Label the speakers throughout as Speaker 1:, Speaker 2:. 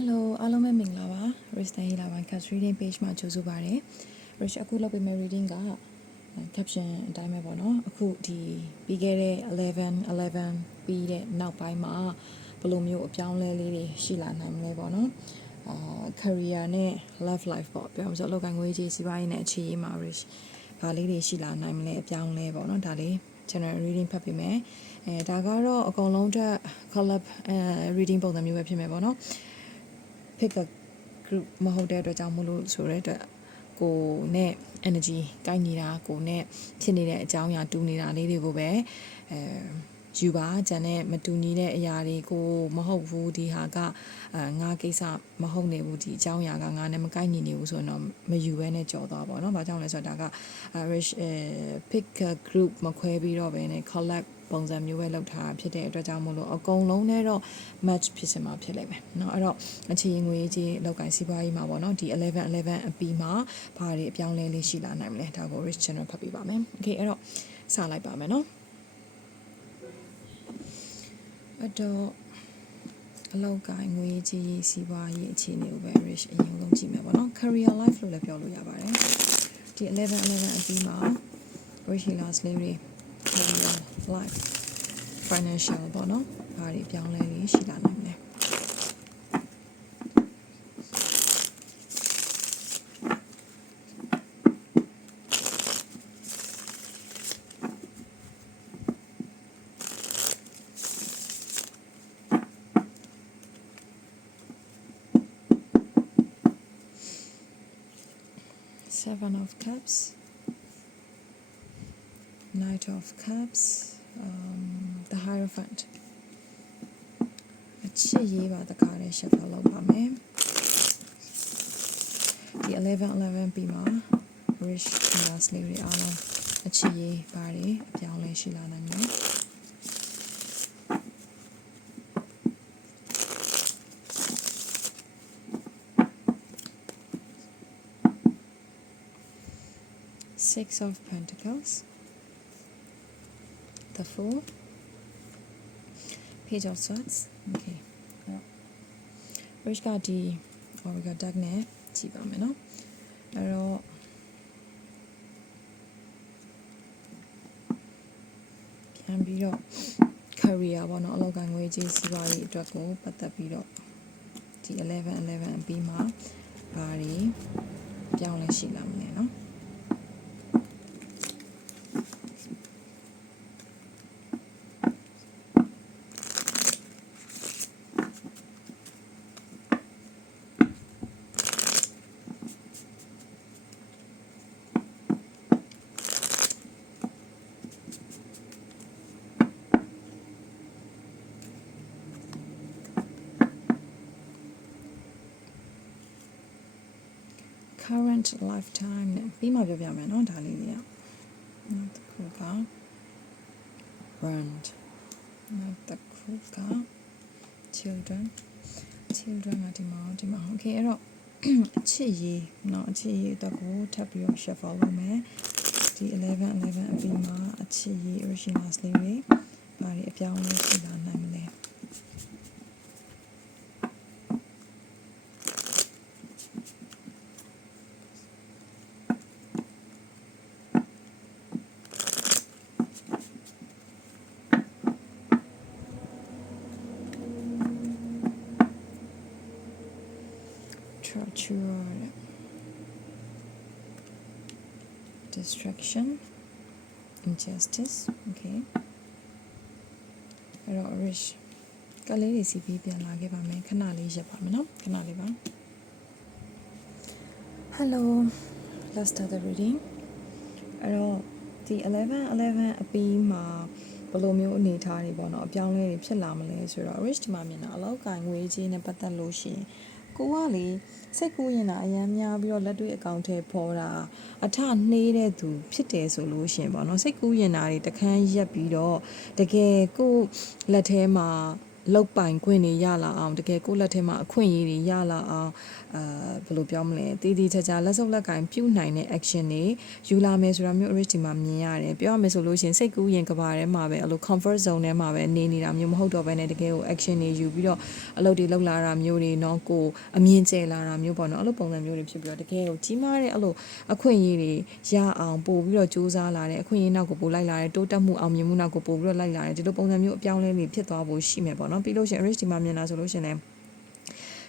Speaker 1: Hello အားလုံးပဲမင်္ဂလာပါ Rich Day လာပိုင်း Cat Reading Page မှာကြိုဆိုပါရစေ။ Rich အခုလုပ်ပေးမယ့် reading က caption အတိုင်းပဲပေါ့နော်။အခုဒီပြီးခဲ့တဲ့11 11ပြီးတဲ့နောက်ပိုင်းမှာဘယ်လိုမျိုးအပြောင်းအလဲလေးတွေရှိလာနိုင်မလဲပေါ့နော်။အာ career နဲ့ love life ပေါ့ပြောမှဆိုအလုပ်ကိုင်ငွေကြီးစီးပွားရေးနဲ့အခြေရေးမှာ Rich ဘာလေးတွေရှိလာနိုင်မလဲအပြောင်းအလဲပေါ့နော်။ဒါလေး general reading ဖတ်ပေးမယ်။အဲဒါကတော့အကုန်လုံးအတွက် collab အဲ reading ပုံစံမျိုးပဲဖြစ်မယ်ပေါ့နော်။ pick a group မဟုတ်တဲ့အတွက်ကြောင့်မလို့ဆိုတဲ့အတွက်ကိုနဲ့ energy ကိုက်နေတာကိုနဲ့ဖြစ်နေတဲ့အကြောင်းအရာတူနေတာလေးတွေကိုပဲအဲယူပါဂျန်နဲ့မတူညီတဲ့အရာတွေကိုမဟုတ်ဘူးဒီဟာကငါကိစ္စမဟုတ်နေဘူးဒီအကြောင်းအရာကငါနဲ့မကိုက်ညီနေဘူးဆိုတော့မယူဘဲနဲ့ကြော်သွားပါတော့။ဘာကြောင့်လဲဆိုတော့ဒါက rich pick a group မခွဲပြီးတော့ပဲနဲ့ collect ပုံစံမျိုးပဲလောက်ထားဖြစ်တဲ့အတွက်ကြောင့်မို့လို့အကုန်လုံးနဲ့တော့ match ဖြစ်စမှာဖြစ်လိမ့်မယ်เนาะအဲ့တော့အခြေငွေကြီးလောက်ကင်စီးပွားရေးမှာပေါ့เนาะဒီ11 11အပီမှာဘာတွေအပြောင်းလဲလေးရှိလာနိုင်မလဲဒါကို rich channel ဖတ်ပြပါမယ် okay အဲ့တော့စလိုက်ပါမယ်เนาะအဲ့တော့အလောက်ကင်ငွေကြီးစီးပွားရေးအခြေအနေကိုပဲ rich အရင်ဆုံးကြည့်မယ်ပေါ့เนาะ career life လို့လည်းပြောလို့ရပါတယ်ဒီ11 11အပီမှာ rich last လေးတွေ career life financial ပေါ့နော်ဘာတွေပြောင်းလဲလေးရှိလာနိုင်မလဲ Seven of Cups, Knight of Cups, um, the Hierophant. အချစ်ရေးပါတခါလေးရှက်ဖလုပ်ပါမယ်ဒီ11 11ပြီးမှာ rich class လေးတွေအားလုံးအချစ်ရေးပါတယ်အပြောင်းလဲရှိလာနိုင်မယ် Six of Pentacles, The Four, Page of Swords. Okay. အဲ့တော့ Rich ကဒီ Origa deck နဲ့ကြည့်ပါမယ်နော်။အဲ့တော့ ပြန်ပြီးတော့ career ပေါ့နော်အလောက်ကန်ငွေကြီးစီးပွားရေးအတွက်ကိုပတ်သက်ပြီးတော့ဒီ11 11အပြီးမှာဘာတွေပြောင်းလဲရှိလာမလဲနော်။ current lifetime နဲ့ပြီးမှပြောပြမယ်เนาะဒါလေးတွေကနောက်တစ်ခုက brand နောက်တစ်ခုက children children ကဒီမှာဒီမှာ okay အဲ့တော့အချစ်ရေးเนาะအချစ်ရေးအတွက်ကိုထပ်ပြီးတော့ shuffle လုပ်မယ်ဒီ11 11အပြီးမှာအချစ်ရေး originals လေးတွေဘာတွေအပြောင်းအလဲရှိလာနိုင်မလဲ torture distraction injustice okay အဲ့တော့ rich ကလေးတွေစီပြီးပြန်လာခဲ့ပါမယ်ခဏလေးရပ်ပါမယ်နော်ခဏလေးပါ hello let's start the reading အဲ့တော့ဒီ11 11အပီးမှာဘယ်လိုမျိုးအနေအထားတွေပေါ့နော်အပြောင်းလဲတွေဖြစ်လာမလဲဆိုတော့ rich ဒီမှာမြင်တာအလောက်ကင်ငွေကြီးနဲ့ပတ်သက်လို့ရှိရင် ကိုကလေစိတ်ကူးရင်တာအရန်များပြီးတော့လက်တွေ့အကောင့်ထဲပေါ်တာအထနှေးတဲ့သူဖြစ်တယ်ဆိုလို့ရှိရင်ပေါ့နော်စိတ်ကူးရင်တာတွေတခန်းရက်ပြီးတော့တကယ်ကိုလက်ထဲမှာ လောက်ပိုင်ခွင့်တွေရလာအောင်တကယ်ကိုယ့်လက်ထဲမှာအခွင့်အရေးတွေရလာအောင်အာဘယ်လိုပြောမလဲတည်တည်ချာချာလက်စုပ်လက်ကင်ပြုနိုင်တဲ့ action တွေယူလာမယ်ဆိုတာမျိုး original ဒီမှာမြင်ရတယ်ပြောရမယ်ဆိုလို့ရှိရင်စိတ်ကူးရင်ကဘာထဲမှာပဲအဲ့လို comfort zone ထဲမှာပဲနေနေတာမျိုးမဟုတ်တော့ဘဲနဲ့တကယ်ကို action တွေယူပြီးတော့အလုပ်တွေလုပ်လာတာမျိုးတွေเนาะကိုအမြင်ကျလာတာမျိုးပေါ့เนาะအဲ့လိုပုံစံမျိုးတွေဖြစ်ပြီးတော့တကယ်ကိုကြီးမားတဲ့အဲ့လိုအခွင့်အရေးတွေရအောင်ပို့ပြီးတော့စူးစမ်းလာတဲ့အခွင့်အရေးနောက်ကိုပို့လိုက်လာတဲ့တိုးတက်မှုအောင်မြင်မှုနောက်ကိုပို့ပြီးတော့လိုက်လာတဲ့ဒီလိုပုံစံမျိုးအပြောင်းအလဲတွေဖြစ်သွားဖို့ရှိမယ်ပေါ့เนาะ ပြီးလို့ရှိရင် rich ဒီမှာမြင်လာဆိုလို့ရှိရင်လည်း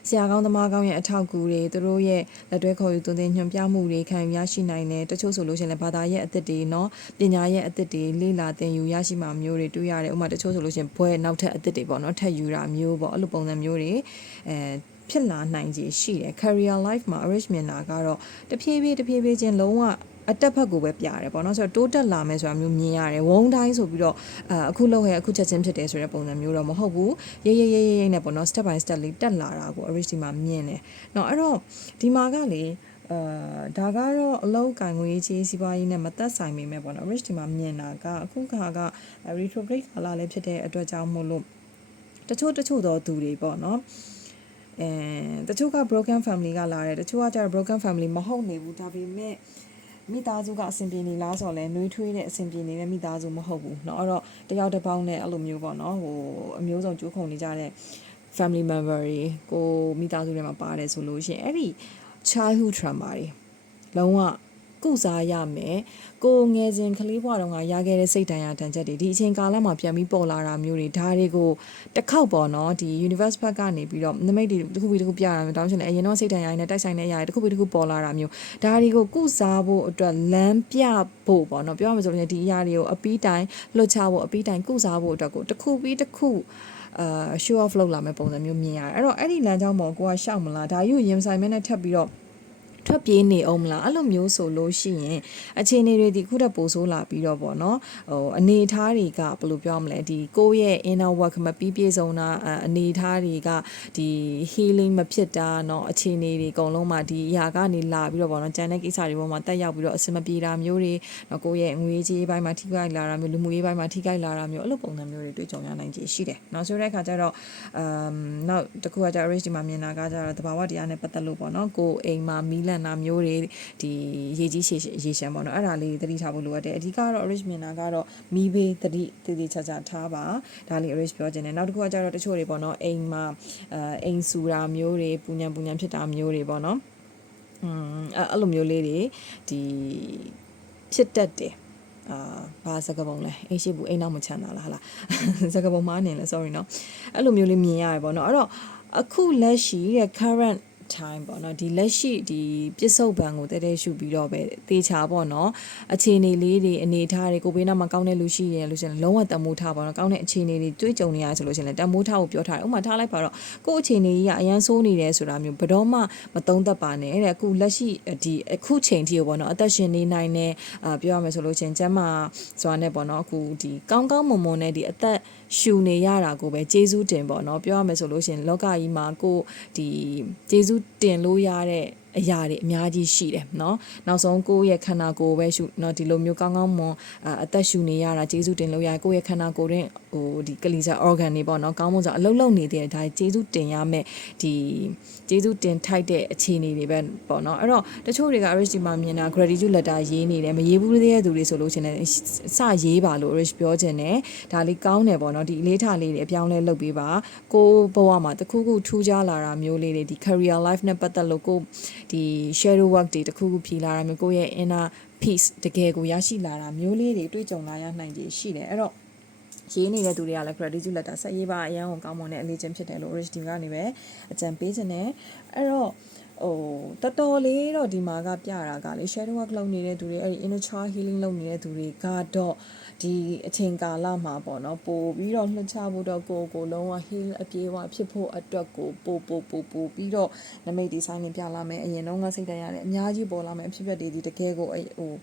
Speaker 1: ဆရာကောင်းသမားကောင်းရဲ့အထောက်အကူတွေသူတို့ရဲ့လက်တွဲခေါ်ယူသွင်းသင်ညွှန်ပြမှုတွေခံယူရရှိနိုင်တယ်တချို့ဆိုလို့ရှိရင်လည်းဘာသာရဲ့အသစ်တွေเนาะပညာရဲ့အသစ်တွေလေ့လာသင်ယူရရှိမှမျိုးတွေတွေ့ရတယ်ဥပမာတချို့ဆိုလို့ရှိရင်ဘွဲနောက်ထပ်အသစ်တွေပေါ့เนาะထပ်ယူတာမျိုးပေါ့အဲ့လိုပုံစံမျိုးတွေအဲဖြစ်လာနိုင်ခြေရှိတယ် career life မှာ rich မြင်တာကတော့တဖြည်းဖြည်းတဖြည်းဖြည်းချင်းလုံးဝ အတက်ဖက်ကိုပဲပြရတယ်ပေါ့နော်ဆိုတော့တိုးတက်လာမယ်ဆိုတာမျိုးမြင်ရတယ်ဝုန်းတိုင်းဆိုပြီးတော့အအခုလောက်ရအခုချက်ချင်းဖြစ်တယ်ဆိုတဲ့ပုံစံမျိုးတော့မဟုတ်ဘူးရေးရေးရေးရေးနဲ့ပေါ့နော် step by step လေးတက်လာတာကို average ဒီမှာမြင်တယ်เนาะအဲ့တော့ဒီမှာကလေအာဒါကတော့အလောက်ကင်ငွေကြီးစီးပွားရေးနဲ့မသက်ဆိုင်မိမယ်ပေါ့နော် rich ဒီမှာမြင်တာကအခုခါက retrograde ကာလလည်းဖြစ်တဲ့အတွက်ကြောင့်မို့လို့တချို့တချို့သောသူတွေပေါ့နော်အဲတချို့က broken family ကလာတယ်တချို့ကကျတော့ broken family မဟုတ်နေဘူးဒါပေမဲ့ မိသားစုကအဆင်ပြေနေလားဆိုတော့လဲနှွေးထွေးတဲ့အဆင်ပြေနေတဲ့မိသားစုမဟုတ်ဘူးเนาะအဲ့တော့တယောက်တစ်ပေါင်းနဲ့အဲ့လိုမျိုးပေါ့เนาะဟိုအမျိုးစုံကြိုးခုံနေကြတဲ့ family member တွေကိုမိသားစုထဲမှာပါတယ်ဆိုလို့ရှိရင်အဲ့ဒီ childhood trauma တွေလုံးဝ ကုစားရမယ်ကိုငယ်စဉ်ကလေးဘဝတုန်းကရခဲ့တဲ့စိတ်တန်ရာတန်ချက်တွေဒီအချိန်ကာလမှာပြန်ပြီးပေါ်လာတာမျိုးတွေဒါတွေကိုတစ်ခေါက်ပေါ့နော်ဒီ universe ဘက်ကနေပြီးတော့နမိတ်တွေတစ်ခုပြီးတစ်ခုပြရတာမျိုးတောင်းချင်တယ်အရင်တော့စိတ်တန်ရာနဲ့တိုက်ဆိုင်တဲ့အရာတွေတစ်ခုပြီးတစ်ခုပေါ်လာတာမျိုးဒါတွေကိုကုစားဖို့အတွက်လမ်းပြဖို့ပေါ့နော်ပြောရမယ်ဆိုရင်ဒီအရာတွေကိုအပီးတိုင်းလွတ်ချဖို့အပီးတိုင်းကုစားဖို့အတွက်ကိုတစ်ခုပြီးတစ်ခုအာ show off လုပ်လာမယ့်ပုံစံမျိုးမြင်ရတယ်အဲ့တော့အဲ့ဒီလမ်းကြောင်းပေါ်ကိုကရှောက်မလားဒါယူရင်ဆိုင်မဲနဲ့ထပ်ပြီးတော့ ထွက်ပြေးနေအောင်မလားအဲ့လိုမျိုးဆိုလို့ရှိရင်အခြေအနေတွေဒီခုတည်းပိုဆိုးလာပြီးတော့ပေါ့နော်ဟိုအနေအထားတွေကဘယ်လိုပြောမလဲဒီကိုယ့်ရဲ့ inner work မပြီးပြည့်စုံတာအနေအထားတွေကဒီ healing မဖြစ်တာเนาะအခြေအနေတွေအကုန်လုံးမှာဒီအရာကနေလာပြီးတော့ပေါ့နော်ကြံတဲ့ကိစ္စတွေပေါ်မှာတက်ရောက်ပြီးတော့အဆင်မပြေတာမျိုးတွေเนาะကိုယ့်ရဲ့ငွေကြေးပိုင်းမှာထိခိုက်လာတာမျိုးလူမှုရေးပိုင်းမှာထိခိုက်လာတာမျိုးအဲ့လိုပုံစံမျိုးတွေတွေ့ကြုံရနိုင်ခြေရှိတယ်เนาะဆိုတဲ့အခါကျတော့အမ်နောက်တစ်ခုကကျ rich ဒီမှာမြင်တာကကျတော့တဘာဝတရားနဲ့ပတ်သက်လို့ပေါ့နော်ကိုယ်အိမ်မှာမီးလန့် တာမျိုးတွေဒီရေကြီးရှည်ရေရှမ်းပေါ့နော်အဲ့ဒါလေးသတိထားဖို့လိုအပ်တယ်အဓိကတော့ rich မြင်တာကတော့မီးဘေးသတိတည်တည်ချာချာထားပါဒါလေး rich ပြောခြင်းတယ်နောက်တစ်ခုကကျတော့တချို့တွေပေါ့နော်အိမ်မှာအဲအိမ်ဆူတာမျိုးတွေပူညံပူညံဖြစ်တာမျိုးတွေပေါ့နော်อืมအဲ့လိုမျိုးလေးတွေဒီဖြစ်တတ်တယ်အာဘာစကပုံလဲအိမ်ရှိဘူးအိမ်နောက်မချမ်းသာလားဟာလားစကပုံမှားနေလဲ sorry เนาะအဲ့လိုမျိုးလေးမြင်ရတယ်ပေါ့เนาะအဲ့တော့အခုလက်ရှိတဲ့ current time ပေါ့နော်ဒီလက်ရှိဒီပြစ္ဆုတ်ပံကိုတဲတဲရှုပြီးတော့ပဲတေချာပေါ့နော်အခြေအနေလေးတွေအနေထားတွေကိုဘေးနားမှာကောင်းတဲ့လူရှိရင်လို့ရှင်လုံးဝတမိုးထားပေါ့နော်ကောင်းတဲ့အခြေအနေတွေတွေ့ကြုံနေရဆိုလို့ရှင်လည်းတမိုးထားကိုပြောထားတယ်ဥပမာထားလိုက်ပါတော့ကိုယ့်အခြေအနေကြီးကအရန်ဆိုးနေတယ်ဆိုတာမျိုးဘယ်တော့မှမသုံးသပ်ပါနဲ့တဲ့အခုလက်ရှိဒီအခုချိန်ထိပေါ့နော်အသက်ရှင်နေနိုင်တဲ့အာပြောရမယ်ဆိုလို့ရှင်ကျမ်းမာစွာနဲ့ပေါ့နော်အခုဒီကောင်းကောင်းမွန်မွန်နဲ့ဒီအသက် ရှူနေရတာကိုပဲကျေးဇူးတင်ပေါ့နော်ပြောရမယ်ဆိုလို့ရှင်လောကကြီးမှာကိုဒီကျေးဇူးတင်လို့ရတဲ့ အရာတွေအများကြီးရှိတယ်เนาะနောက်ဆုံးကိုယ့်ရဲ့ခန္ဓာကိုယ်ပဲရှုเนาะဒီလိုမျိုးကောင်းကောင်းမွန်အသက်ရှူနေရတာကျေးဇူးတင်လို့ရကိုယ့်ရဲ့ခန္ဓာကိုယ်တွင်ဟိုဒီကလီစာ organ တွေပေါ့เนาะကောင်းမွန်စွာအလုံးလုံးနေတဲ့ဒါကျေးဇူးတင်ရမယ်ဒီကျေးဇူးတင်ထိုက်တဲ့အခြေအနေတွေပဲပေါ့เนาะအဲ့တော့တချို့တွေက rich ဒီမှာမြင်တာ gratitude letter ရေးနေတယ်မရေးဘူးတဲ့သူတွေဆိုလို့ရှင်လည်းစရေးပါလို့ rich ပြောခြင်းတယ်ဒါလေးကောင်းတယ်ပေါ့เนาะဒီအလေးထားလေးတွေအပြောင်းလဲလုပ်ပေးပါကိုဘဝမှာတခုခုထူးခြားလာတာမျိုးလေးတွေဒီ career life နဲ့ပတ်သက်လို့ကို ဒီ shadow work တွေတခုခုဖြီလာတာမျိုးကိုယ့်ရဲ့ inner peace တကယ်ကိုရရှိလာတာမျိုးလေးတွေတွေ့ကြုံလာရနိုင်ခြေရှိတယ်အဲ့တော့ရေးနေတဲ့သူတွေကလည်း gratitude letter ဆက်ရေးပါအရန်ကိုကောင်းမွန်တဲ့အလေးချင်းဖြစ်တယ်လို့ rich team ကနေပဲအကြံပေးခြင်းနဲ့အဲ့တော့ ဟိုတော်တော်လေးတော့ဒီမှာကပြတာကလေ shadow work လုပ်နေတဲ့သူတွေအဲ့ဒီ inner child healing လုပ်နေတဲ့သူတွေကတော့ဒီအချိန်ကာလမှာပေါ့နော်ပို့ပြီးတော့လှချဖို့တော့ကိုကိုလုံးဝ heal အပြေးဝဖြစ်ဖို့အတွက်ကိုပို့ပို့ပို့ပို့ပြီးတော့နမိတ်ဒီဇိုင်းတွေပြလာမယ်အရင်တော့ငါစိတ်တရရတယ်အများကြီးပေါ်လာမယ်အဖြစ်အပျက်တွေဒီတကယ်ကိုအဲ့ဟို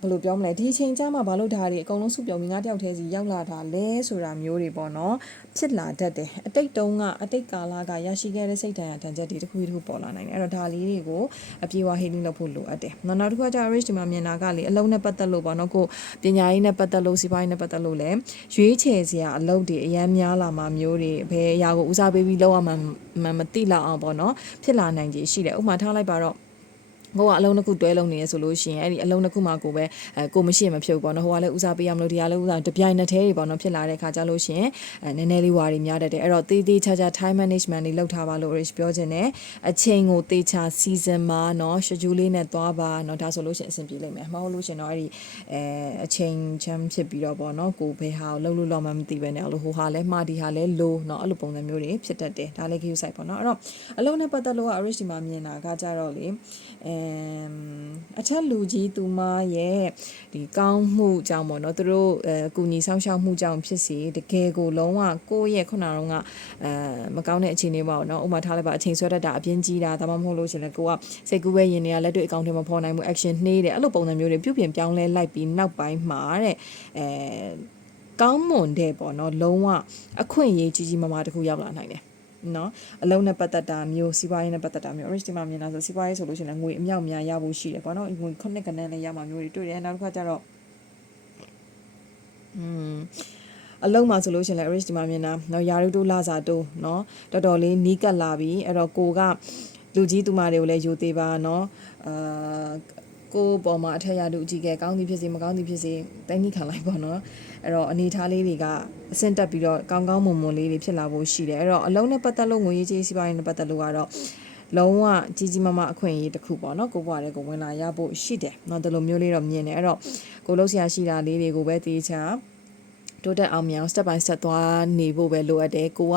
Speaker 1: ဘယ်လိုပြောမလဲဒီအချိန်ကျမှဘာလို့ဒါတွေအကုန်လုံးစုပြုံပြီးငါတယောက်တည်းစီရောက်လာတာလဲဆိုတာမျိုးတွေပေါ့နော်ဖြစ်လာတတ်တယ်အတိတ်တုန်းကအတိတ်ကာလကရရှိခဲ့တဲ့စိတ်ဓာတ်ရတန်ချက်တွေတစ်ခုတစ်ခုပေါ်လာနိုင်တယ်အဲ့တော့ဒါလေးတွေကိုအပြေအဝဟိလိလုပ်ဖို့လိုအပ်တယ်နောက်နောက်တစ်ခုကကျ rich ဒီမှာမြင်တာကလေအလုံးနဲ့ပတ်သက်လို့ပေါ့နော်ကိုပညာရေးနဲ့ပတ်သက်လို့စီးပွားရေးနဲ့ပတ်သက်လို့လည်းရွေးချယ်စရာအလုပ်တွေအများများလာမှာမျိုးတွေဘယ်အရာကိုဦးစားပေးပြီးလုပ်ရမှန်းမသိလောက်အောင်ပေါ့နော်ဖြစ်လာနိုင်ခြေရှိတယ်ဥပမာထားလိုက်ပါတော့ ကိုကအလုံးတစ်ခုတွဲလုံးနေရဆိုလို့ရှိရင်အဲ့ဒီအလုံးတစ်ခုမှာကိုပဲအဲကိုမရှိမဖြစ်ဘူးပေါ့နော်ဟိုကလည်းဦးစားပေးရမလို့ဒီကလည်းဦးစားတပြိုင်နက်တည်းတွေပေါ့နော်ဖြစ်လာတဲ့ခါကြလို့ရှိရင်အဲနည်းနည်းလေးဝါးတွေများတတ်တယ်အဲ့တော့တေးသေးချာချာ time management တွေလုပ်ထားပါလို့ Rich ပြောခြင်းနဲ့အချိန်ကိုတေးချာ season မှာနော် schedule လေးနဲ့သွားပါနော်ဒါဆိုလို့ရှိရင်အဆင်ပြေလိမ့်မယ်မဟုတ်လို့ရှိရင်တော့အဲ့ဒီအဲအချိန်ချမ်းဖြစ်ပြီးတော့ပေါ့နော်ကိုဘယ်ဟာကိုလုပ်လို့လောက်မှမသိပဲနဲ့အဲ့လိုဟိုဟာလဲမှားဒီဟာလဲ low နော်အဲ့လိုပုံစံမျိုးတွေဖြစ်တတ်တယ်ဒါလည်း key site ပေါ့နော်အဲ့တော့အလုံးနဲ့ပတ်သက်လို့က Rich ဒီမှာမြင်တာကကြတော့လေ အဲအထက်လူကြီးသူမရဲ့ဒီကောင်းမှုကြောင့်ပေါ့နော်သူတို့အဲကုညီဆောင်ရှောက်မှုကြောင့်ဖြစ်စီတကယ်ကိုလုံးဝကိုယ့်ရဲ့ခုနကတော့ကအဲမကောင်းတဲ့အခြေအနေပေါ့နော်ဥပမာထားလိုက်ပါအချိန်ဆွဲတတ်တာအပြင်းကြီးတာဒါမှမဟုတ်လို့ရှင်လေကိုကစိတ်ကူးပဲရင်နေရလက်တွေ့အကောင့်ထဲမှာပေါ်နိုင်မှု action နှေးတယ်အဲ့လိုပုံစံမျိုးတွေပြုပြင်ပြောင်းလဲလိုက်ပြီးနောက်ပိုင်းမှာတဲ့အဲကောင်းမွန်တဲ့ပေါ့နော်လုံးဝအခွင့်အရေးကြီးကြီးမားမားတစ်ခုရောက်လာနိုင်တယ် နော်အလုံးနဲ့ပတ်သက်တာမျိုးစီးပွားရေးနဲ့ပတ်သက်တာမျိုး rich ဒီမှာမြင်လာဆိုစီးပွားရေးဆိုလို့ရှိရင်ငွေအမြောက်အများရဖို့ရှိတယ်ပေါ့နော်ငွေခုနှစ်ကနန်းလည်းရမှာမျိုးတွေတွေ့တယ်နောက်တစ်ခါကျတော့อืมအလုံးမှာဆိုလို့ရှိရင်လည်း rich ဒီမှာမြင်တာเนาะယာရုတိုးလာစာတိုးเนาะတော်တော်လေးနီးကပ်လာပြီအဲ့တော့ကိုကလူကြီးသူမတွေကိုလည်းယူသေးပါเนาะအာ ကိုပေါ်မှာအထက်ရတူအကြီးကဲကောင်းသည်ဖြစ်စေမကောင်းသည်ဖြစ်စေတိုင်းကြီးခံလိုက်ပေါ့နော်အဲ့တော့အနေထားလေးတွေကအဆင့်တက်ပြီးတော့ကောင်းကောင်းမွန်မွန်လေးတွေဖြစ်လာဖို့ရှိတယ်အဲ့တော့အလုံးနဲ့ပတ်သက်လို့ငွေရေးကြေးစီးပွားရေးနဲ့ပတ်သက်လို့ကတော့လုံးဝကြီးကြီးမားမားအခွင့်အရေးတစ်ခုပေါ့နော်ကိုဘွားတဲ့ကိုဝင်လာရဖို့ရှိတယ်เนาะဒီလိုမျိုးလေးတော့မြင်တယ်အဲ့တော့ကိုလုံးဆရာရှိတာလေးတွေကိုပဲတေးချာတိုးတက်အောင်မြင်အောင် step by step သွားနေဖို့ပဲလိုအပ်တယ်ကိုက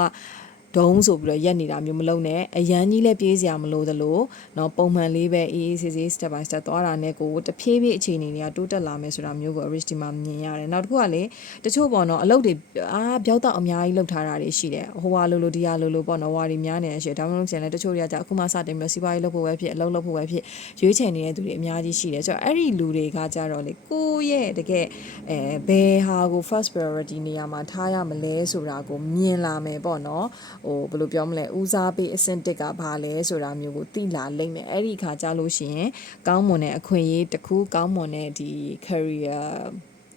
Speaker 1: ဒုံးဆိုပြီးတော့ရက်နေတာမျိုးမလုပ်နဲ့အရန်ကြီးလည်းပြေးစရာမလိုသလိုเนาะပုံမှန်လေးပဲအေးအေးဆေးဆေး step by step သွားတာနဲ့ကိုတဖြည်းဖြည်းအခြေအနေတွေကတိုးတက်လာမယ်ဆိုတာမျိုးကို rich ဒီမှာမြင်ရတယ်နောက်တစ်ခုကလေတချို့ပေါ့နော်အလုပ်တွေအာပြောက်တော့အများကြီးလုပ်ထားတာတွေရှိတယ်ဟိုဟာလိုလိုဒီဟာလိုလိုပေါ့နော်ဝါရီများနေရှေ့ဒါမှမဟုတ်ရှင်လည်းတချို့တွေကကြအခုမှစတင်ပြီးစီးပွားရေးလုပ်ဖို့ပဲဖြစ်အလုပ်လုပ်ဖို့ပဲဖြစ်ရွေးချယ်နေတဲ့သူတွေအများကြီးရှိတယ်ဆိုတော့အဲ့ဒီလူတွေကကြတော့လေကိုယ့်ရဲ့တကယ်အဲဘယ်ဟာကို first priority နေရာမှာထားရမလဲဆိုတာကိုမြင်လာမယ်ပေါ့နော် ဟိုဘယ်လိုပြောမလဲဦးစားပေးအဆင့်တစ်ကဘာလဲဆိုတာမျိုးကိုသိလာလိမ့်မယ်အဲ့ဒီခါကြလို့ရှိရင်ကောင်းမွန်တဲ့အခွင့်အရေးတစ်ခုကောင်းမွန်တဲ့ဒီ career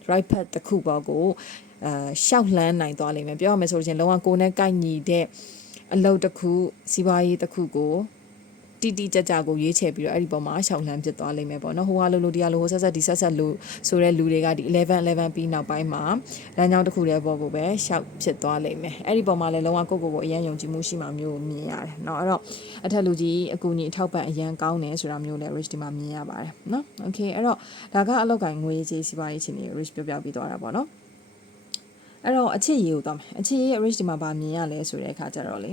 Speaker 1: right path တစ်ခုပေါ့ကိုအာရှောက်လှမ်းနိုင်သွားလိမ့်မယ်ပြောရမယ်ဆိုရင်လုံးဝကိုယ်နဲ့ကိုက်ညီတဲ့အလုပ်တစ်ခုစီးပွားရေးတစ်ခုကို တီတီကြကြကိုရွေးချယ်ပြီးတော့အဲ့ဒီပုံမှာရှောက်လှမ်းဖြစ်သွားလိမ့်မယ်ပေါ့နော်ဟိုဟာလိုလိုဒီဟာလိုဟိုဆက်ဆက်ဒီဆက်ဆက်လို့ဆိုတဲ့လူတွေကဒီ11 11ပြီးနောက်ပိုင်းမှာလမ်းကြောင်းတစ်ခုတည်းပေါ်ကိုပဲရှောက်ဖြစ်သွားလိမ့်မယ်အဲ့ဒီပုံမှာလည်းလုံးဝကိုယ့်ကိုယ်ကိုအရန်ယုံကြည်မှုရှိမှမျိုးကိုမြင်ရတယ်เนาะအဲ့တော့အထက်လူကြီးအကူကြီးအထောက်ပံ့အရန်ကောင်းတယ်ဆိုတာမျိုးလည်း rich ဒီမှာမြင်ရပါတယ်เนาะ okay အဲ့တော့ဒါကအလောက်ကင်ငွေရေးစီးပွားရေးချင်းတွေ rich ပြောပြပြီးသွားတာပေါ့နော်အဲ့တော့အချစ်ရေးကိုသွားမယ်အချစ်ရေး rich ဒီမှာဗာမြင်ရလဲဆိုတဲ့အခါကျတော့လေ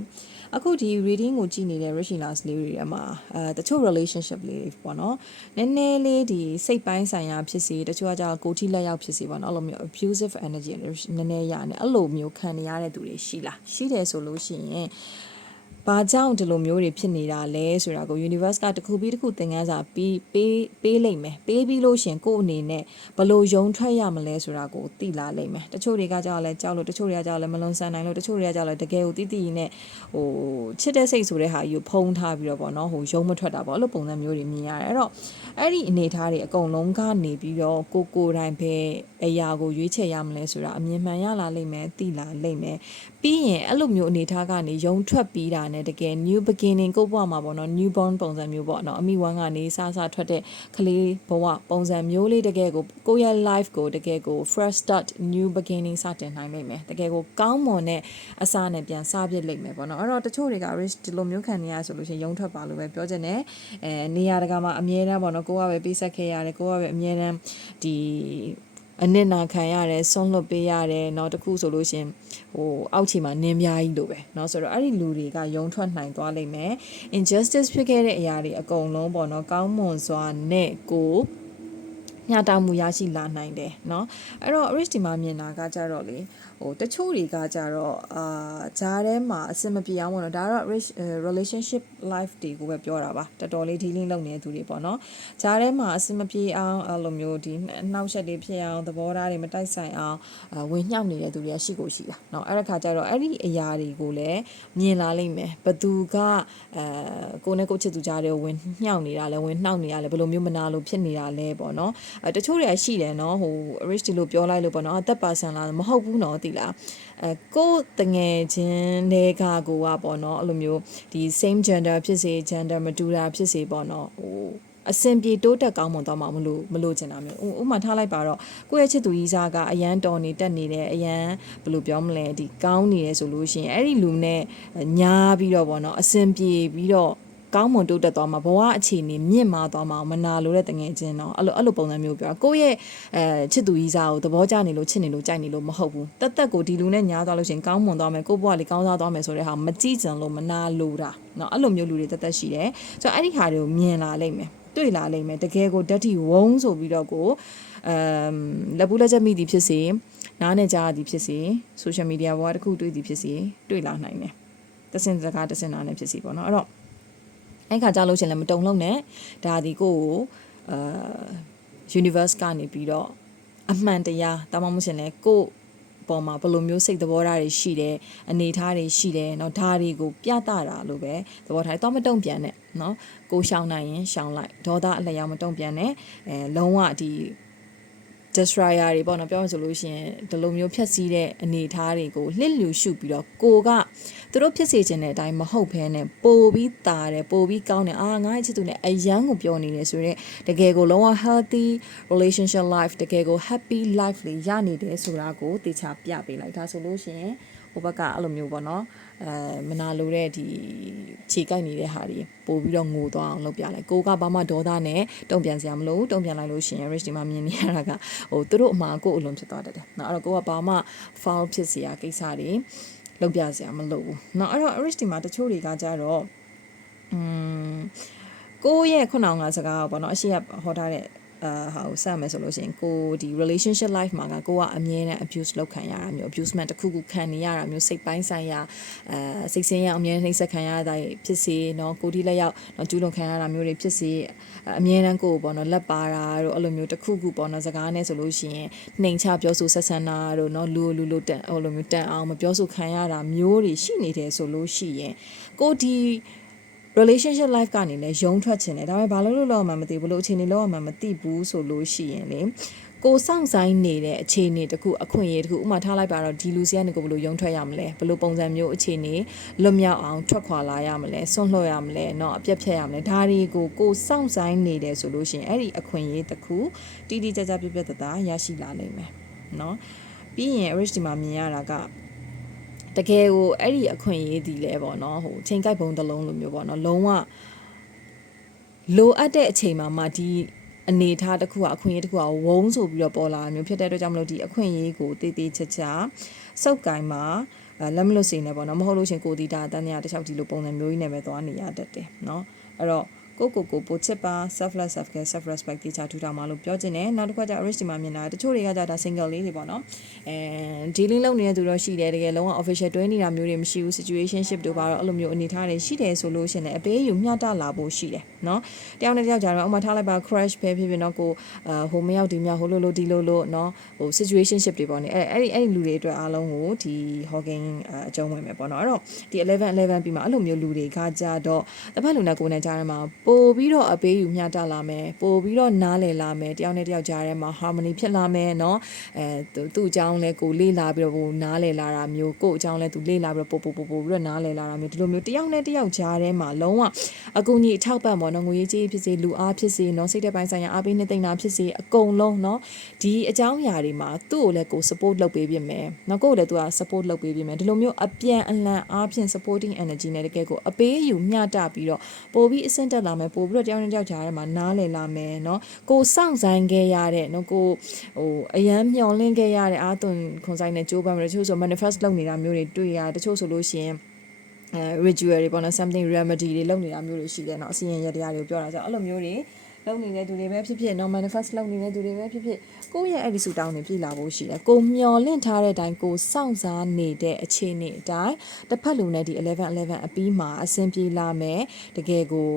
Speaker 1: အခုဒီ reading ကိုကြည့်နေတဲ့ Rishinas လေးတွေထဲမှာအဲတချို့ relationship လေးတွေပေါ့နော်နည်းနည်းလေးဒီစိတ်ပိုင်းဆိုင်ရာဖြစ်စီတချို့ကကြောင့်ကိုထိလက်ရောက်ဖြစ်စီပေါ့နော်အဲ့လိုမျိုး abusive energy နည်းနည်းရနေအဲ့လိုမျိုးခံနေရတဲ့သူတွေရှိလားရှိတယ်ဆိုလို့ရှိရင် ဘာကြောင့်ဒီလိုမျိုးတွေဖြစ်နေတာလဲဆိုတာကို universe ကတခုပြီးတခုသင်ခန်းစာပြီးပေးပေးလိမ့်မယ်ပေးပြီးလို့ရှင်ကို့အနေနဲ့ဘလို့ယုံထွက်ရမလဲဆိုတာကိုသိလာလိမ့်မယ်တချို့တွေကကြောက်လဲကြောက်လို့တချို့တွေကကြောက်လဲမလွန်ဆန်နိုင်လို့တချို့တွေကကြောက်လဲတကယ်ကိုတိတိနဲ့ဟိုချစ်တဲ့စိတ်ဆိုတဲ့ဟာကြီးကိုဖုံးထားပြီးတော့ပေါ့နော်ဟိုယုံမထွက်တာပေါ့အဲ့လိုပုံစံမျိုးတွေမြင်ရတယ်အဲ့တော့အဲ့ဒီအနေထားတွေအကုန်လုံးကနေပြီးတော့ကိုကိုတိုင်းပဲအရာကိုရွေးချယ်ရမလဲဆိုတာအမြင်မှန်ရလာလိမ့်မယ်သိလာလိမ့်မယ်ပြီးရင်အဲ့လိုမျိုးအနေထားကနေယုံထွက်ပြီးတာနဲ့တကယ် new beginning ကိုဘဝမှာပေါ့နော် newborn ပုံစံမျိုးပေါ့နော်အမိဝမ်းကနေစစထွက်တဲ့ကလေးဘဝပုံစံမျိုးလေးတကယ်ကိုကိုယ့်ရဲ့ life ကိုတကယ်ကို fresh start new beginning စတင်နိုင်လိမ့်မယ်တကယ်ကိုကောင်းမွန်တဲ့အစားနဲ့ပြန်စပြစ်လိမ့်မယ်ပေါ့နော်အဲ့တော့တချို့တွေက risk ဒီလိုမျိုးခံနေရဆိုလို့ရှိရင်ယုံထွက်ပါလို့ပဲပြောချင်တယ်အဲနေရာတကာမှာအမြဲတမ်းပေါ့နော်ကိုကပဲပေးဆက်ခဲ့ရတယ်ကိုကပဲအမြဲတမ်းဒီ အနစ်နာခံရတယ်ဆုံးလွတ်ပေးရတယ်เนาะတခုဆိုလို့ရှင်ဟိုအောက်ခြေမှာနင်းပြားကြီးလိုပဲเนาะဆိုတော့အဲ့ဒီလူတွေကယုံထွက်နိုင်သွားလိမ့်မယ် injustice ဖြစ်ခဲ့တဲ့အရာတွေအကုန်လုံးပေါ့เนาะကောင်းမွန်စွာနဲ့ကို မျှတမှုရရှိလာနိုင်တယ်เนาะအဲ့တော့ rich ဒီမှာမြင်တာကကြတော့လေ ဟိုတချို့တွေကကြတော့အာဂျားထဲမှာအဆင်မပြေအောင်ပေါ့နော်ဒါကတော့ relationship life တွေကိုပဲပြောတာပါတော်တော်လေး dealing လုပ်နေတဲ့သူတွေပေါ့နော်ဂျားထဲမှာအဆင်မပြေအောင်အဲ့လိုမျိုးဒီနှောက်ယှက်တွေဖြစ်အောင်သဘောထားတွေမတိုက်ဆိုင်အောင်ဝင်ညှောက်နေတဲ့သူတွေကရှိကိုရှိတာနော်အဲ့ဒါခါကြတော့အဲ့ဒီအရာတွေကိုလည်းမြင်လာလိမ့်မယ်ဘသူကအဲကိုနဲ့ကိုချစ်သူကြားတွေကိုဝင်ညှောက်နေတာလဲဝင်နှောက်နေတာလဲဘယ်လိုမျိုးမနာလို့ဖြစ်နေတာလဲပေါ့နော်တချို့တွေကရှိတယ်နော်ဟို rich ဒီလိုပြောလိုက်လို့ပေါ့နော်အသက်ပါဆန်လာမဟုတ်ဘူးနော်သိလားအဲကိုတငယ်ချင်းတွေကကိုကပေါ့နော်အဲ့လိုမျိုးဒီ same gender ဖြစ်စေ gender မတူတာဖြစ်စေပေါ့နော်ဟိုအစင်ပြေတိုးတက်ကောင်းမွန်သွားမှာမလို့မလို့ချင်တာမျိုးဥဥမာထားလိုက်ပါတော့ကိုယ့်ရဲ့ချစ်သူကြီးစားကအရန်တော်နေတက်နေတယ်အရန်ဘယ်လိုပြောမလဲဒီကောင်းနေတယ်ဆိုလို့ရှိရင်အဲ့ဒီလူနဲ့ညားပြီးတော့ပေါ့နော်အစင်ပြေပြီးတော့ ကောင်းမွန်တိုးတက်သွားမှာဘဝအခြေအနေမြင့်မာသွားမှာမနာလို့တဲ့တငယ်ချင်းတော့အဲ့လိုအဲ့လိုပုံစံမျိုးပြောကိုယ့်ရဲ့အဲချစ်သူကြီးစားကိုသဘောကျနေလို့ချစ်နေလို့ကြိုက်နေလို့မဟုတ်ဘူးတက်တက်ကိုဒီလူနဲ့ညားသွားလို့ရှိရင်ကောင်းမွန်သွားမယ်ကိုယ့်ဘဝလေးကောင်းစားသွားမယ်ဆိုတဲ့ဟာမကြည့်ကြံလို့မနာလို့တာเนาะအဲ့လိုမျိုးလူတွေတက်တက်ရှိတယ်ဆိုတော့အဲ့ဒီဟာတွေကိုမြင်လာလိမ့်မယ်တွေ့လာလိမ့်မယ်တကယ်ကိုဓာတ်တီဝုန်းဆိုပြီးတော့ကိုအမ်လက်ပူးလက်ချက်မိသည်ဖြစ်စေနားနဲ့ကြားသည်ဖြစ်စေ social media ဘဝတစ်ခုတွေ့သည်ဖြစ်စေတွေ့လာနိုင်တယ်တစင်စကားတစင်နာနဲ့ဖြစ်စီပေါ့နော်အဲ့တော့ အဲ့ခါကြားလို့ရှင်လည်းမတုံလုံးနဲ့ဒါဒီကိုကိုအာ universe ကနေပြီးတော့အမှန်တရားတမမရှင်လဲကိုပေါ်မှာဘယ်လိုမျိုးစိတ်သဘောထားတွေရှိတယ်အနေထားတွေရှိတယ်เนาะဒါတွေကိုပြသတာလို့ပဲသဘောထားတော့မတုံ့ပြန်နဲ့เนาะကိုရှောင်းနိုင်ရင်ရှောင်းလိုက်ဒေါသအလျောက်မတုံ့ပြန်နဲ့အဲလုံးဝဒီ destroyer တွေပေါ့နော်ပြောမှဆိုလို့ရှိရင်ဒီလိုမျိုးဖြတ်စည်းတဲ့အနေအထားတွေကိုလှစ်လူရှုပြီးတော့ကိုက သူတို့ဖြစ်စေချင်တဲ့အတိုင်းမဟုတ်ဘဲနဲ့ပိုပြီးတာတယ်ပိုပြီးကောင်းတယ်အာငါ့ရဲ့ချစ်သူနဲ့အရန်ကိုပြောနေတယ်ဆိုတော့တကယ်ကိုလုံးဝ healthy relationship life တကယ်ကို happy life လေးရနေတယ်ဆိုတာကိုတေချာပြပေးလိုက်ဒါဆိုလို့ရှိရင်ဟိုဘက်ကအဲ့လိုမျိုးပေါ့နော်အဲမနာလိုတဲ့ဒီခြေကိုက်နေတဲ့ဟာတွေပို့ပြီးတော့ငိုသွားအောင်လုပ်ပြလိုက်ကိုကဘာမှဒေါသနဲ့တုံ့ပြန်စရာမလိုတုံ့ပြန်လိုက်လို့ရှိရင် rich ဒီမှာမြင်နေရတာကဟိုသူတို့အမှားကိုအလွန်ဖြစ်သွားတတ်တယ်နော်အဲ့တော့ကိုကဘာမှ foul ဖြစ်စရာကိစ္စတွေ လုပ်ပြစရာမလိုဘူးเนาะအဲ့တော့ rich ဒီမှာတချို့တွေကကြတော့อืมကိုယ့်ရဲ့ခုနကစကားပေါ့เนาะအရှိကဟောထားတဲ့ အာဟာကိုဆက်မယ်ဆိုလို့ရှိရင်ကိုဒီ relationship life မှာကကိုကအမြဲတမ်း abuse လုပ်ခံရတာမျိုး abusement တစ်ခုခုခံနေရတာမျိုးစိတ်ပိုင်းဆိုင်ရာအဲစိတ်ဆင်းရဲအမြဲနှိမ့်ဆက်ခံရတာဖြစ်စေเนาะကိုဒီလက်ရောက်เนาะကျူးလွန်ခံရတာမျိုးတွေဖြစ်စေအမြဲတမ်းကိုပေါ့နော်လက်ပါတာတို့အဲ့လိုမျိုးတစ်ခုခုပေါ့နော်စကားနဲ့ဆိုလို့ရှိရင်နှိမ်ချပြောဆိုဆက်ဆံတာတို့เนาะလူလူလူတန်အဲ့လိုမျိုးတန်အောင်မပြောဆိုခံရတာမျိုးတွေရှိနေတယ်ဆိုလို့ရှိရင်ကိုဒီ relationship life ကနေလည်းယုံထွက်ချင်တယ်ဒါပေမဲ့ဘာလို့လို့လောက်မှမသိဘူးလို့အခြေအနေလောက်မှမသိဘူးဆိုလို့ရှိရင်လေကိုစောင့်ဆိုင်နေတဲ့အခြေအနေတခုအခွင့်အရေးတခုဥမာထားလိုက်ပါတော့ဒီလူစီကနေကိုဘယ်လိုယုံထွက်ရမလဲဘယ်လိုပုံစံမျိုးအခြေအနေလွတ်မြောက်အောင်ထွက်ခွာလာရမလဲဆွန့်လွှတ်ရမလဲเนาะအပြတ်ဖြတ်ရမလဲဒါတွေကိုကိုစောင့်ဆိုင်နေတယ်ဆိုလို့ရှိရင်အဲ့ဒီအခွင့်အရေးတခုတိတိကျကျပြပြတသားရရှိလာနိုင်မယ်เนาะပြီးရင် rich ဒီမှာမြင်ရတာက တကယ်ကိုအဲ့ဒီအခွင့်အရေးဒီလဲပေါ့နော်ဟိုချိန်ကိုက်ပုံတစ်လုံးလိုမျိုးပေါ့နော်လုံးဝလိုအပ်တဲ့အချိန်မှာမှဒီအနေထားတစ်ခုကအခွင့်အရေးတစ်ခုကဝုန်းဆိုပြီးတော့ပေါ်လာမျိုးဖြစ်တဲ့အတွက်ကြောင့်မလို့ဒီအခွင့်အရေးကိုတေးသေးချာချာစုပ်ကင်မှာလက်မလွတ်စေနဲ့ပေါ့နော်မဟုတ်လို့ရှင်ကိုတီတာတန်းရတစ်ချောက်ဒီလိုပုံစံမျိုးကြီးနဲ့ပဲသွားနေရတတ်တယ်เนาะအဲ့တော့ ကိုကိုကိုပိုချစ်ပါ self love self care self respect တိကျထူထောင်ပါလို့ပြောချင်တယ်နောက်တစ်ခါကျ rich ဒီမှာမြင်တာတချို့တွေကကြတာ single လေးတွေပေါ့နော်အဲ dealing လုပ်နေတဲ့သူတော့ရှိတယ်တကယ်လုံးဝ official တွဲနေတာမျိုးတွေမရှိဘူး situationship တို့ပါတော့အဲ့လိုမျိုးအနေထားတွေရှိတယ်ဆိုလို့ရှင်လည်းအပေးယူမျှတလာဖို့ရှိတယ်နော်တယောက်နဲ့တယောက်ကြတော့အမှထားလိုက်ပါ crash ပဲဖြစ်ဖြစ်နော်ကိုဟိုမရောက်ဒီမြောက်ဟိုလိုလိုဒီလိုလိုနော်ဟို situationship တွေပေါ့နေအဲ့အဲ့ဒီအဲ့ဒီလူတွေအတွက်အားလုံးကိုဒီ Hawking အကျုံးဝင်မယ်ပေါ့နော်အဲ့တော့ဒီ11 11ပြီးမှအဲ့လိုမျိုးလူတွေကကြတော့တစ်ဖက်လူနဲ့ကိုယ်နဲ့ကြားထဲမှာပို့ပြီးတော့အပေးယူမျှတလာမယ်ပို့ပြီးတော့နားလည်လာမယ်တယောက်နဲ့တယောက်ကြားထဲမှာ harmony ဖြစ်လာမယ်เนาะအဲသူ့အကြောင်းလဲကိုလေ့လာပြီးတော့ကိုနားလည်လာတာမျိုးကို့အကြောင်းလဲသူလေ့လာပြီးတော့ပို့ပို့ပို့ပို့ပြီးတော့နားလည်လာတာမျိုးဒီလိုမျိုးတယောက်နဲ့တယောက်ကြားထဲမှာလုံးဝအကူအညီအထောက်ပံ့ပေါ့နော်ငွေရေးကြေးဖြစ်စေလူအားဖြစ်စေเนาะစိတ်တဲ့ပိုင်းဆိုင်ရာအားပေးနေသိနေတာဖြစ်စေအကုန်လုံးเนาะဒီအကြောင်းအရာတွေမှာသူ့ကိုလည်းကို support လုပ်ပေးပြင်မယ်เนาะကို့ကိုလည်းသူက support လုပ်ပေးပြင်မယ်ဒီလိုမျိုးအပြန်အလှန်အားဖြင့် supporting energy နဲ့တကယ်ကိုအပေးယူမျှတပြီးတော့ပို့ပြီးအဆင့်တက်လာ မယ်ပို့ပြီးတော့တယောက်နဲ့တယောက်ကြားထဲမှာနားလည်လာမယ်เนาะကိုစောင့်ဆိုင်ခဲ့ရတဲ့เนาะကိုဟိုအရန်မျောလင့်ခဲ့ရတဲ့အာသွန်ခွန်ဆိုင်နဲ့ကြိုးပမ်းမယ်တချို့ဆို manifest လုပ်နေတာမျိုးတွေတွေ့ရတချို့ဆိုလို့ရှိရင်အဲ ritual တွေပေါ့နော် something remedy တွေလုပ်နေတာမျိုးတွေရှိတယ်เนาะအစီရင်ရတရားတွေကိုပြောတာဆိုအဲ့လိုမျိုးတွေ လုပ်နေတဲ့သူတွေပဲဖြစ်ဖြစ်နော် manifest လုပ်နေတဲ့သူတွေပဲဖြစ်ဖြစ်ကိုယ့်ရဲ့အဲ့ဒီဆူတောင်းနေပြည်လာဖို့ရှိတယ်ကိုမျော်လင့်ထားတဲ့အတိုင်းကိုစောင့်စားနေတဲ့အခြေအနေအတိုင်းတစ်ဖက်လူနဲ့ဒီ11 11အပြီးမှာအဆင်ပြေလာမယ်တကယ်ကို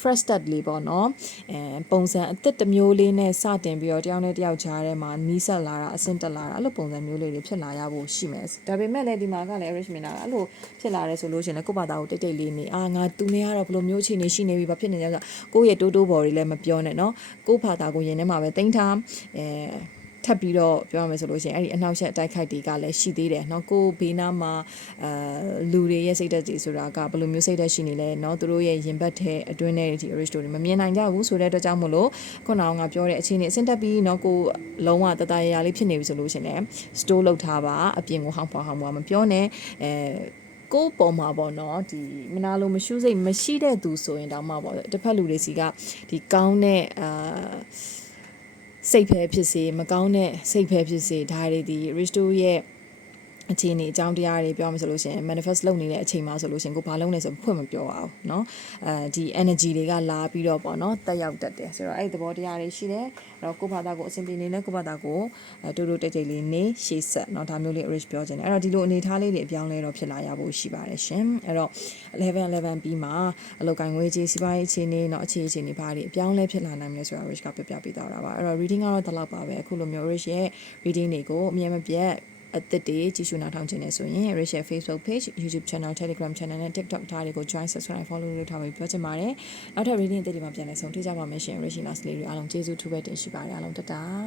Speaker 1: fresh start လေးပေါ့နော်အဲပုံစံအသစ်တစ်မျိုးလေးနဲ့စတင်ပြီးတော့တယောက်နဲ့တယောက်ကြားထဲမှာနီးစပ်လာတာအဆင့်တက်လာတာအဲ့လိုပုံစံမျိုးလေးတွေဖြစ်လာရဖို့ရှိမယ်ဒါပေမဲ့လည်းဒီမှာကလည်း arrangement တာအဲ့လိုဖြစ်လာရဲဆိုလို့ရှိရင်လည်းကိုယ့်ဘာသာကိုတိတ်တိတ်လေးနေအာငါသူနဲ့ကတော့ဘယ်လိုမျိုးအခြေအနေရှိနေပြီဘာဖြစ်နေကြလဲဆိုကိုယ့်ရဲ့တိုးတိုးဘော်တွေလည်းမပြောနဲ့နော်ကိုယ့်ဘာသာကိုယင်ထဲမှာပဲတင်ထားအဲ ထပ်ပြီးတော့ပြောရမယ်ဆိုလို့ရှိရင်အဲ့ဒီအနောက်ချက်အတိုက်ခိုက်တွေကလည်းရှိသေးတယ်เนาะကိုဘေးနားမှာအဲလူတွေရဲ့စိတ်ဓာတ်တွေဆိုတာကဘယ်လိုမျိုးစိတ်ဓာတ်ရှိနေလဲเนาะသူတို့ရဲ့ရင်ဘတ်ထဲအတွင်းထဲဒီ origin တွေမမြင်နိုင်ကြဘူးဆိုတဲ့အတွက်ကြောင့်မို့လို့ခုနကငါပြောတဲ့အခြေအနေအဆင့်တက်ပြီးเนาะကိုလုံးဝတတရရလေးဖြစ်နေပြီဆိုလို့ရှိရင်လည်း store လောက်ထားပါအပြင်ကိုဟောင်းဖွာဟောင်းဖွာမပြောနဲ့အဲကိုယ်ပေါ်မှာပေါ့နော်ဒီမနာလိုမရှုစိတ်မရှိတဲ့သူဆိုရင်တောင်မှပေါ့တစ်ဖက်လူတွေစီကဒီကောင်းတဲ့အာ စိတ်ဖဲဖြစ်စေမကောင်းတဲ့စိတ်ဖဲဖြစ်စေဒါတွေဒီ Risto ရဲ့ အခြေအနေအကြောင်းတရားတွေပြောမှဆိုလို့ရှိရင် manifest လုပ်နေတဲ့အချိန်မှာဆိုလို့ရှိရင်ကိုဘာလုပ်နေဆိုဖွင့်မပြောပါဘူးเนาะအဲဒီ energy တွေကလာပြီးတော့ပေါ့เนาะတက်ရောက်တတ်တယ်ဆိုတော့အဲ့ဒီသဘောတရားတွေရှိတယ်အဲ့တော့ကိုယ့်ဘာသာကိုအဆင်ပြေနေလဲကိုယ့်ဘာသာကိုအဲတူတူတိတ်တိတ်လေးနေရှေ့ဆက်เนาะဒါမျိုးလေး rich ပြောချင်တယ်အဲ့တော့ဒီလိုအနေထားလေးတွေအပြောင်းလဲတော့ဖြစ်လာရဖို့ရှိပါတယ်ရှင်အဲ့တော့11 11ပြီးမှာအလောက်ကင်ငွေကြီးစီးပွားရေးအခြေအနေเนาะအခြေအခြေအနေဘာတွေအပြောင်းလဲဖြစ်လာနိုင်မလဲဆိုတာ rich ကပြပြပေးသွားတာပါအဲ့တော့ reading ကတော့ဒီလောက်ပါပဲအခုလိုမျိုး rich ရဲ့ reading တွေကိုအမြဲမပြတ် အသစ်တွေကြည့်ရှုနားထောင်ခြင်းနဲ့ဆိုရင် Rich ရဲ့ Facebook page YouTube channel Telegram channel နဲ့ TikTok ထားတွေကို join subscribe follow လုပ်ထားပြီးပြောချင်ပါတယ်နောက်ထပ် reading အသစ်တွေမှာပြန်လည်ဆုံတွေ့ကြပါမယ်ရှင် Rich Last လေးတွေအားလုံးကျေးဇူးထူးပဲတင်ရှိပါတယ်အားလုံးတတား